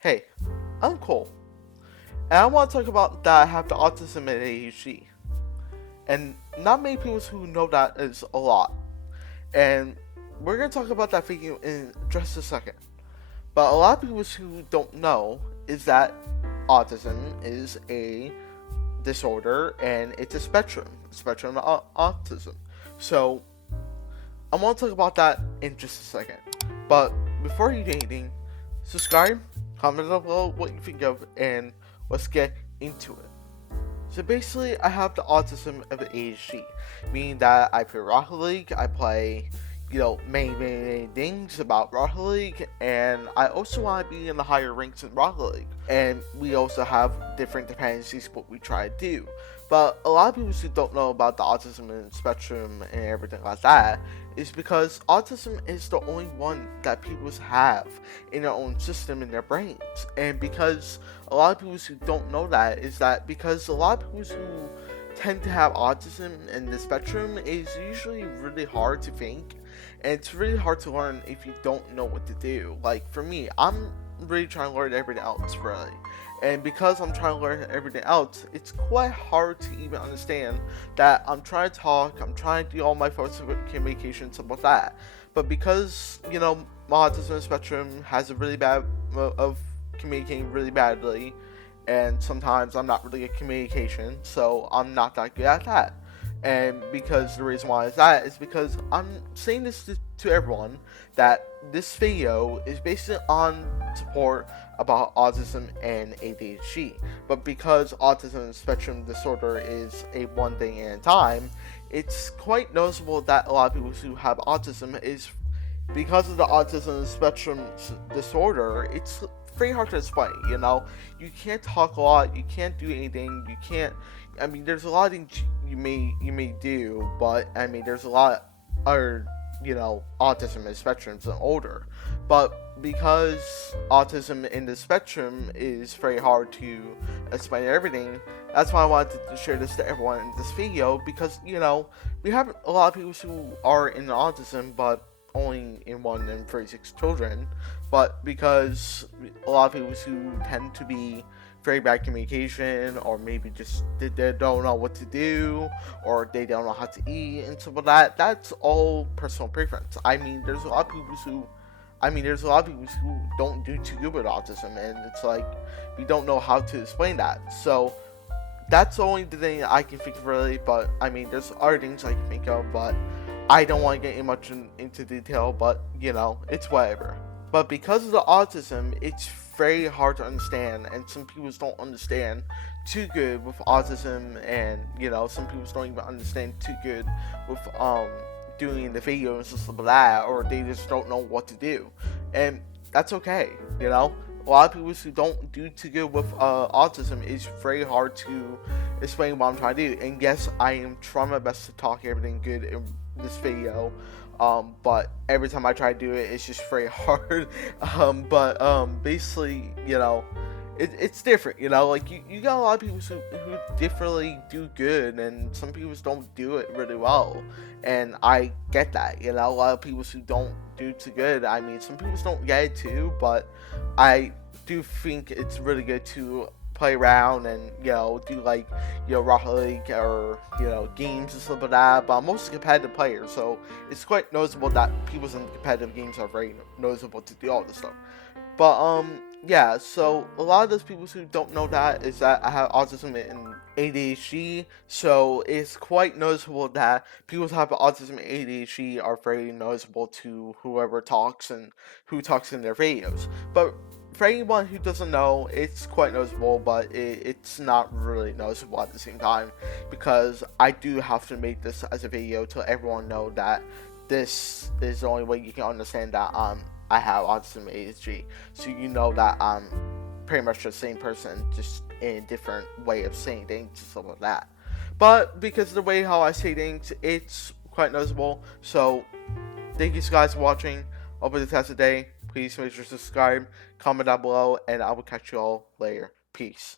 Hey, I'm Cole, and I want to talk about that I have the autism and ADHD. And not many people who know that is a lot. And we're going to talk about that figure in just a second. But a lot of people who don't know is that autism is a disorder and it's a spectrum of autism. So I want to talk about that in just a second. But before you do anything, subscribe, comment down below what you think of, and let's get into it. So basically, I have the autism of ADHD, meaning that I play Rocket League, I play, many things about Rocket League, and I also want to be in the higher ranks in Rocket League. And we also have different dependencies what we try to do. But a lot of people who don't know about the autism and spectrum and everything like that is because autism is the only one that people have in their own system in their brains. And because a lot of people who don't know that is that because a lot of people who tend to have autism and the spectrum is usually really hard to think, and it's really hard to learn if you don't know what to do. Like for me, I'm really trying to learn everything else really, and because I'm trying to learn everything else, it's quite hard to even understand that I'm trying to talk, I'm trying to do all my forms of communication, stuff like that. But because my autism spectrum has a really bad of communicating really badly, and sometimes I'm not really good at communication, so I'm not that good at that. And because the reason why is that is because I'm saying this to everyone that this video is basically on support about autism and ADHD. But because autism spectrum disorder is a one thing at a time, it's quite noticeable that a lot of people who have autism is because of the autism spectrum disorder, it's very hard to explain. You can't talk a lot, you can't do anything, you can't. I mean, there's a lot of things you may do, but I mean, there's a lot other autism and spectrums and older, but because autism in the spectrum is very hard to explain everything, that's why I wanted to share this to everyone in this video because we have a lot of people who are in autism, but only in 1 in 36 children, but because a lot of people who tend to be very bad communication, or maybe just they don't know what to do, or they don't know how to eat and stuff like that. That's all personal preference. I mean, there's a lot of people who don't do too good with autism, and it's like we don't know how to explain that. So that's the only thing I can think of really. But I mean, there's other things I can think of, but I don't want to get much into detail. But it's whatever. But because of the autism, it's very hard to understand, and some people don't understand too good with autism, and some people don't even understand too good with doing the videos and stuff like that, or they just don't know what to do, and that's okay. A lot of people who don't do too good with autism, is very hard to explain what I'm trying to do. And yes, I am trying my best to talk everything good in this video, but every time I try to do it, it's just very hard. But basically, it's different. Like you got a lot of people who differently do good, and some people don't do it really well, and I get that. A lot of people who don't do too good. I mean, some people don't get it too, but I do think it's really good to play around and do like Rocket League or games and stuff like that. But I'm mostly a competitive player, so it's quite noticeable that people in competitive games are very noticeable to do all this stuff. But yeah, so a lot of those people who don't know that is that I have autism and ADHD, so it's quite noticeable that people who have autism and ADHD are very noticeable to whoever talks and who talks in their videos. But for anyone who doesn't know, it's quite noticeable, but it's not really noticeable at the same time, because I do have to make this as a video to everyone know that this is the only way you can understand that I have autism and ADHD, so that I'm pretty much the same person, just in a different way of saying things and stuff like that. But because of the way how I say things, it's quite noticeable. So thank you guys for watching. Hope this has a day. Please make sure to subscribe, comment down below, and I will catch you all later. Peace.